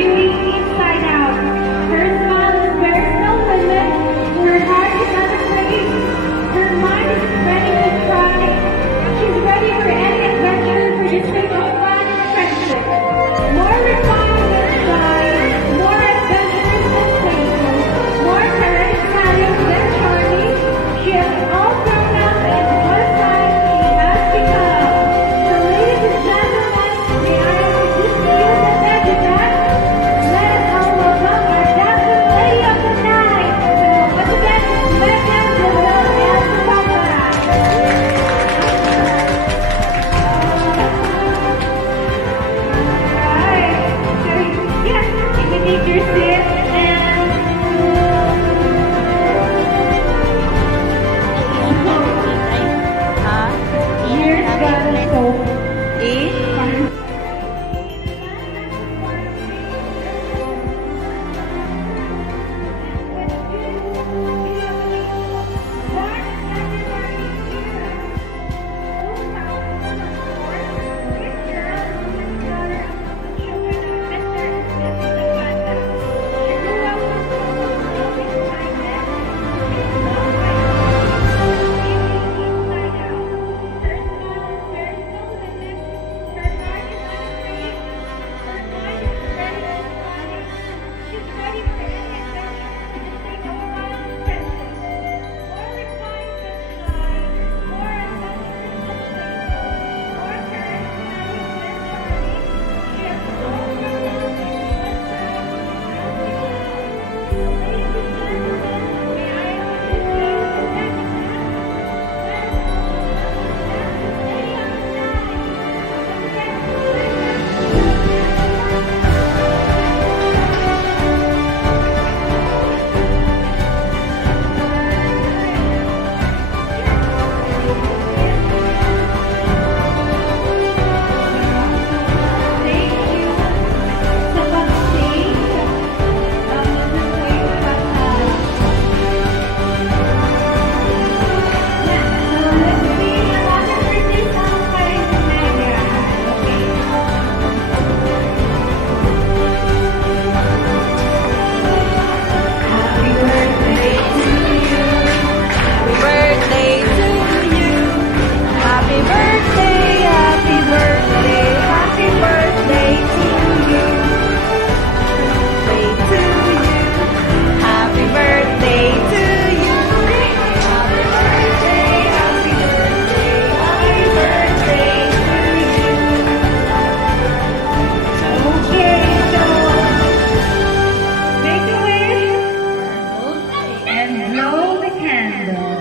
beauty inside out. Her smile is very no limit. Her heart is unafraid. Her mind is ready to try. She's ready for any adventure for the sake of fun and friendship. More refined than shy, more adventurous than playful, more charismatic than charming. She has all grown up and what a time she has become. So ladies and gentlemen, may I introduce to you the Vegemat? Let us all welcome our dazzling lady of the night. Once again, Megan DeVille and Papa. Alright, so yes, you can take your seat and here's gonna go.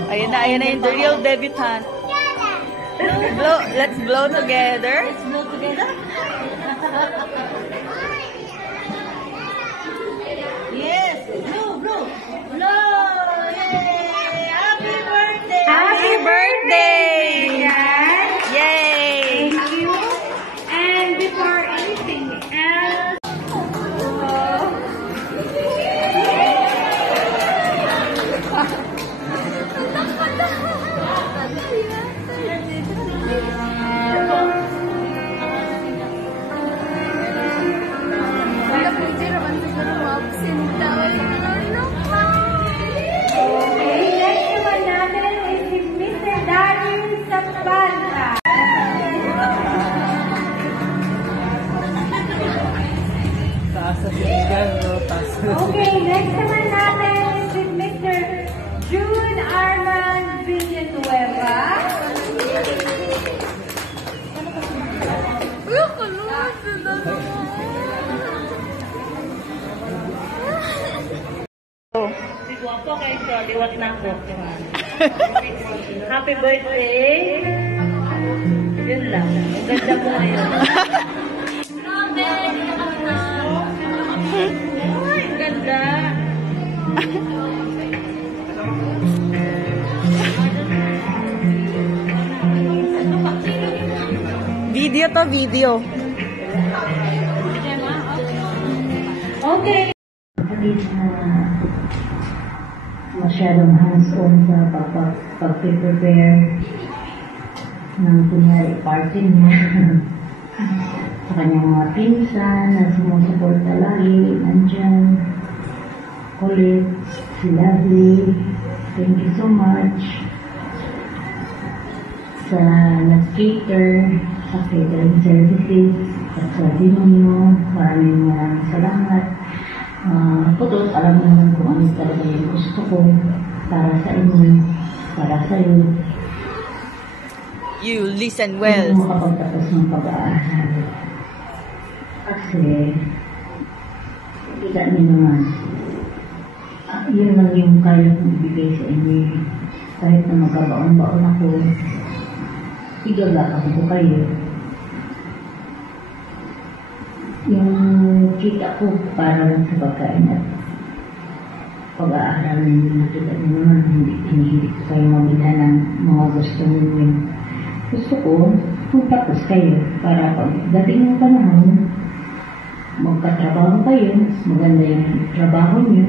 Ayan na yung the real debutante. Let's blow together. Let's blow together. Yes, blow. Yay! Happy birthday! Happy birthday! Yay! Thank you. And before anything else, next naman natin is si Mr. Darius Zapanta. Okay, next naman natin is si Mr. June Arman Villanueva. Guwapo kayo ko, liwat na ako. Happy birthday! Yun lang. Ang ganda mo ngayon. Ay, ganda! Video to video. Okay. Masyadong hands-on sa pag-prepare ng kunyari party niya. sa kanyang mga pinsan na sumusuporta lagi, nandyan. Kulit, si Lovely, thank you so much. Sa nag-cater, sa catering services, at sa Dinono, maraming salamat. Putot, alam mo naman kung ano talaga yung gusto ko para sa inyo, para sa iyo. You listen well. Yung makapagtapos ng pag-aaral. Kasi, kita niyo naman, yun lang yung kaya kong ibigay sa inyo. Kahit na magkabaon-baon ako, igagakan ko kayo. Yung kita ko para lang sa pagkain at pag-aaral ninyo, nakita niyo naman, hindi ko kayo mabilhan ng mga gusto ninyo. Gusto ko, magtapos kayo para pag dating ng panahon, magkatrabaho kayo, maganda yung trabaho niyo,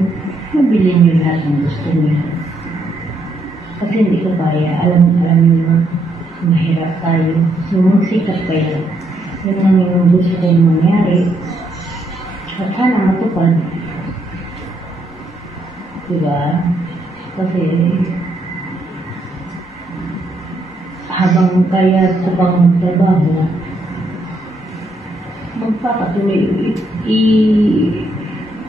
mabili niyo lahat ng gusto niyo. Kasi hindi ko kaya, alam niyo, mahirap tayo. So, magsikap kayo. Yun lang yung gusto kong mangyari. At sana matupad. Diba? Kasi, habang kaya ko pang magtrabaho,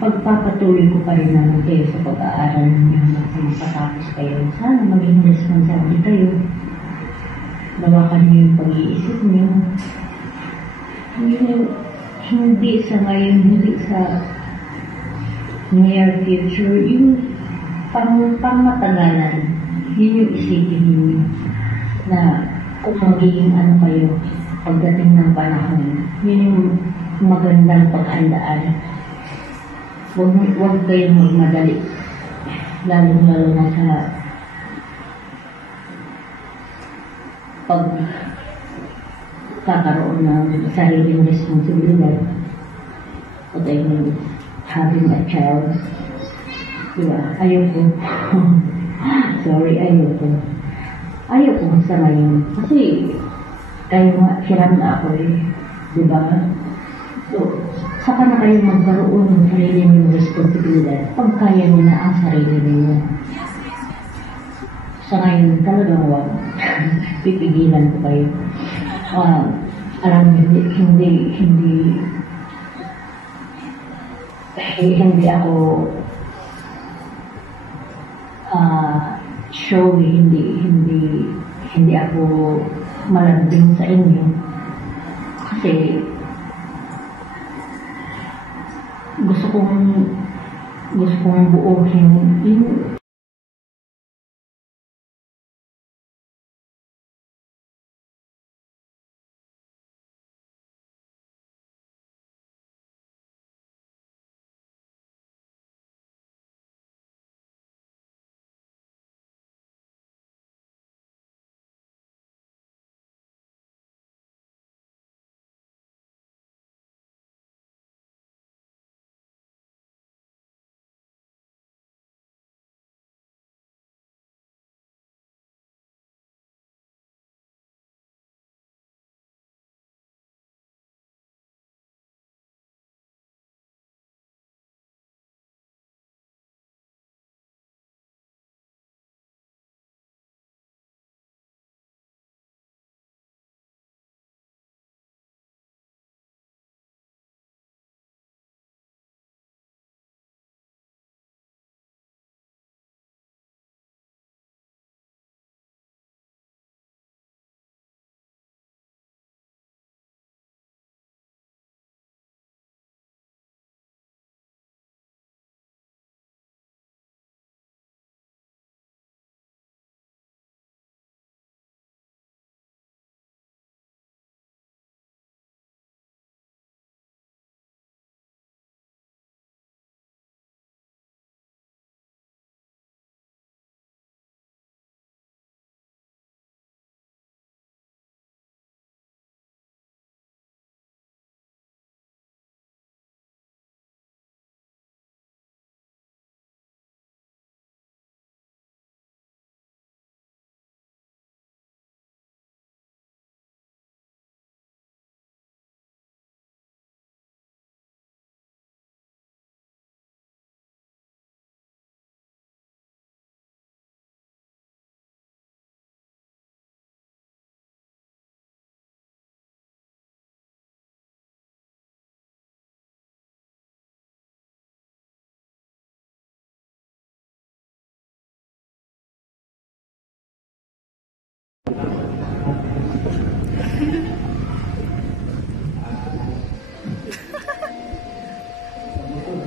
pagpapatuloy ko pa rin naman kayo sa pag-aaral niyo hanggang matapos kayo. Sana maging responsable kayo. Lawakan niyo yung pag-iisip niyo. Hindi sa ngayon, hindi sa near future, yung pangmatagalan, yun yung isipin niyo na kung magiging ano kayo pagdating ng panahon, yun yung magandang paghandaan. Huwag kayong magmadali, lalo na sa pagkakaroon ng sariling responsibilidad. What I mean, having a child. Diba? Ayoko. Sorry, ayoko. Ayoko sa ngayon. Kasi, kayo nga, hiram na ako eh. Diba? So, saka na kayo magkaroon ng sarili niyong responsibilidad pag kaya niyo na ang sarili niyo. Sa ngayon, talagang wag. Pipigilan ko kayo. Alam niyo, hindi ako showy, hindi ako malambing sa inyo. Kasi gusto kong buuhin yung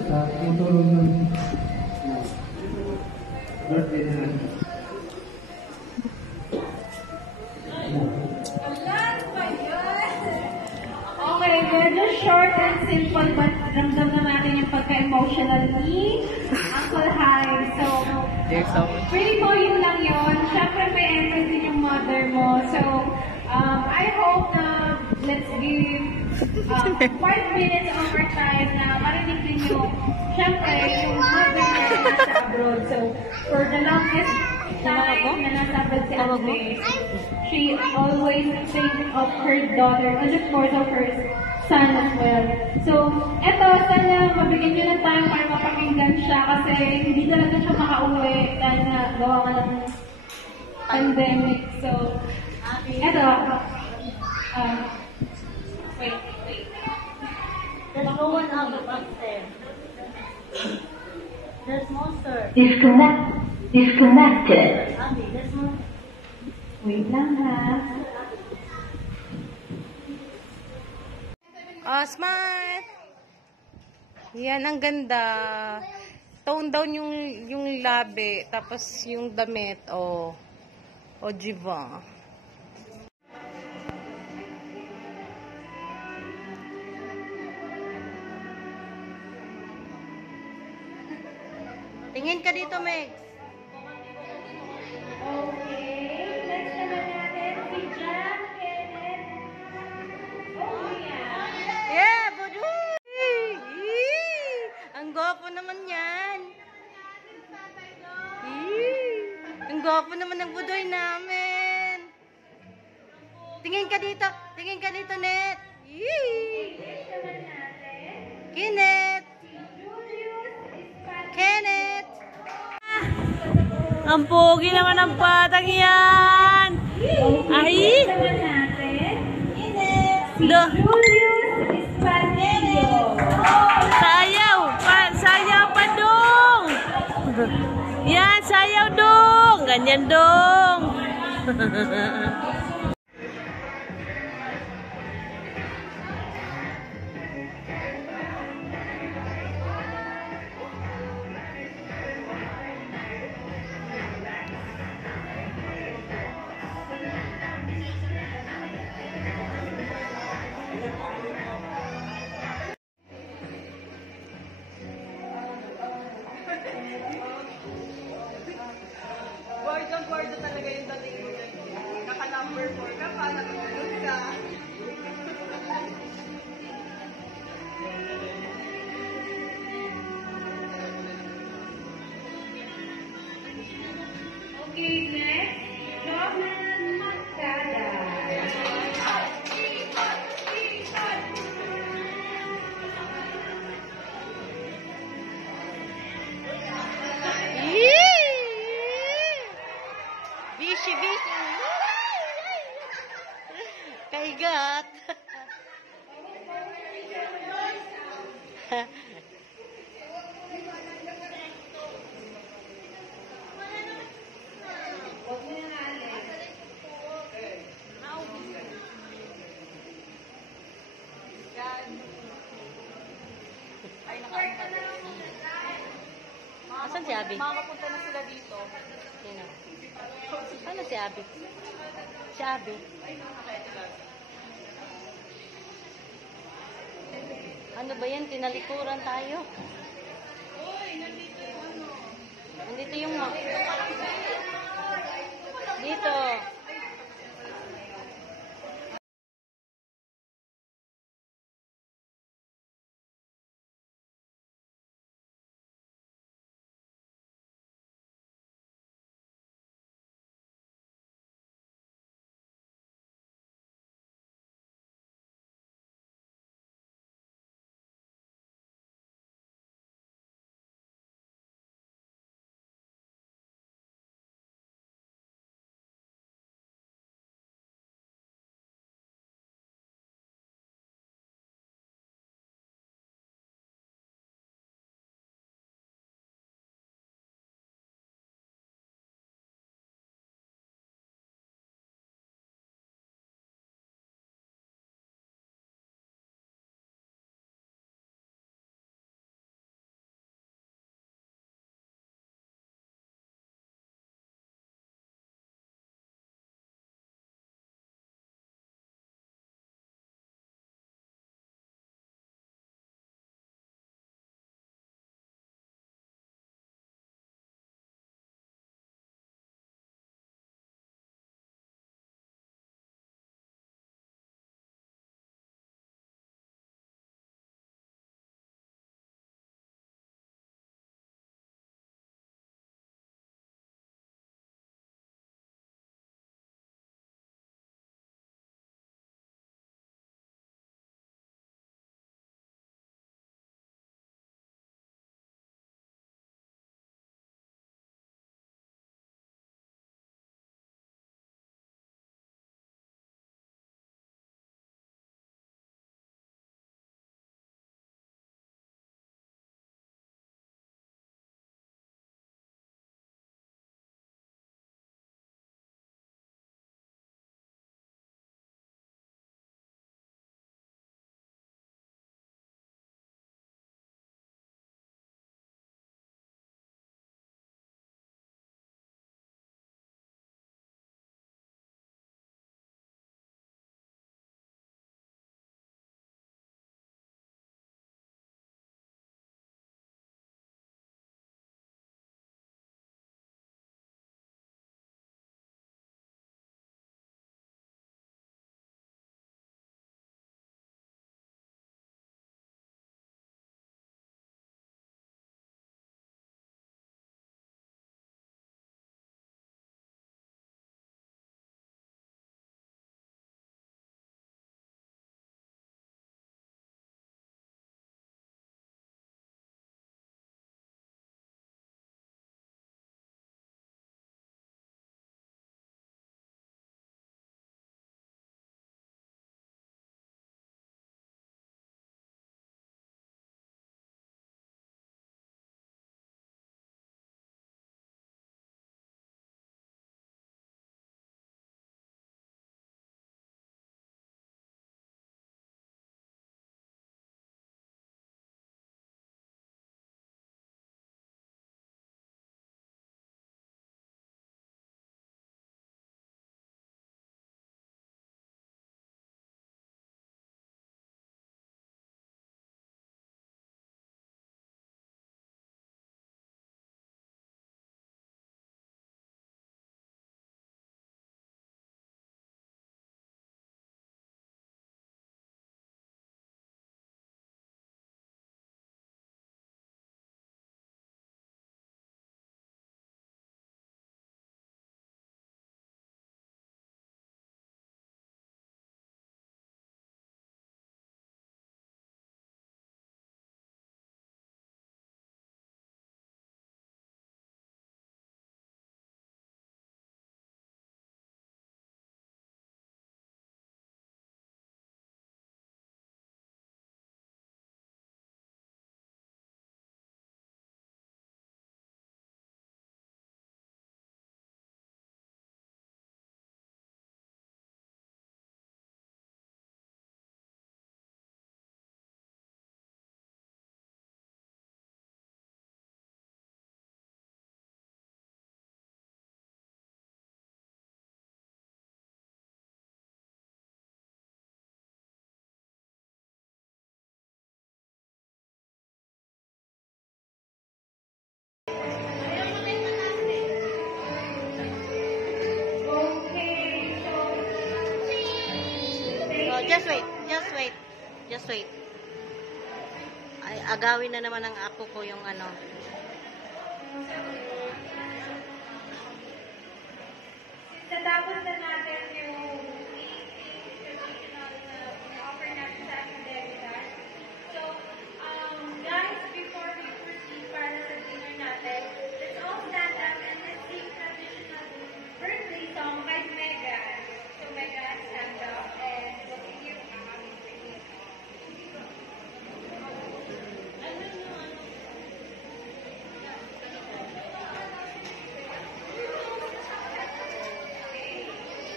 sa tutulong ng birthday na Okay, medyo short and simple but ramdam na natin yung pagka-emotional ni Uncle Hyde. So, There's so much. really po yun lang yun. Siyempre may effort din yung mother mo. So, I hope na let's give 5 minutes of our time na marinig din yung siyempre yung mother niya na nasa abroad. So, for the longest time na nasa abroad si Ate, she always thinks of her daughter and of course of her son as well. So, eto, sana mabigyan nyo ng time para mapakinggan siya kasi hindi talaga siya makauwi dahil na gawa nga ng pandemic. So, eto, wait. There's no one out upstairs. There's no sir. Disconnected. Abby, there's no. Wait lang ha. Oh, smart! Yan, ang ganda. Tone down yung labi, tapos yung damit, oh. O, diba? Tingin ka dito, Meg. Okay, next naman natin si Jack Kenneth. Oh, yeah. Yeah, Budoy! Ang gwapo naman yan. Ang gwapo naman ng Budoy namin. Tingin ka dito, Net. Next naman natin, Kenneth. Julius Espadilla. Kenneth. Ang pogi naman ng batang yan. Ay! Next naman natin, Do. Julius Espadilla. Sayaw! Sayaw pa dong! Yan, sayaw dong! Ganyan dong! Gordon talaga yung dating mo dyan. Naka-number 4 ka pa, nakatulog ka. Okay, next, Jovan Macada. Bishi. Kaigat. Asan si Abby? Makapunta na sila dito. Sino? Ano si Abby? Si Abby. Ano ba yan? Tinalikuran tayo. Uy, nandito yung ano. Nandito yung... Dito. just wait. Just wait. Just wait. Ay, agawin na naman ng ako ko yung ano. Tatapos na natin yung traditional na offer natin sa academic. So, guys, before we proceed para sa dinner natin, let's all stand up and let's sing traditional birthday song by Megan. So, Megan, stand up and we'll give you a happy birthday.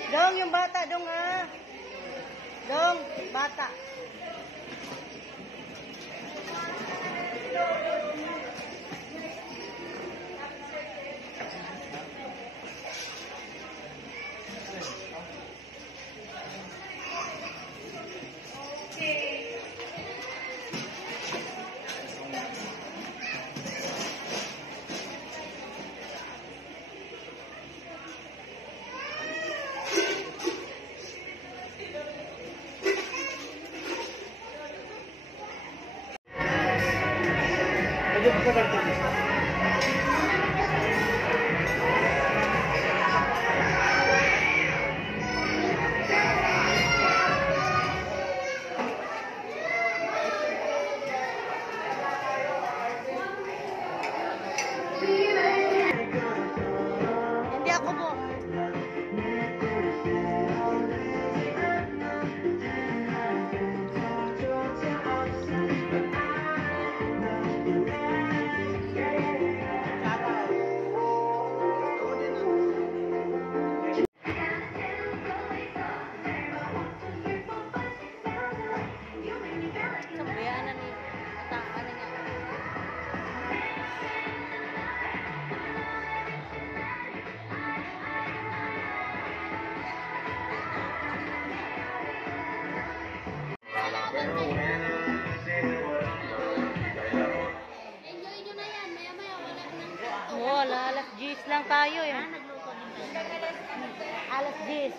Dong, yung bata, dong ha. Dong, bata. Pwede po sa bagay. Hindi ako mo. Sabayanan ni takaan niya. Wala, alas 10 lang tayo eh. Alas 10.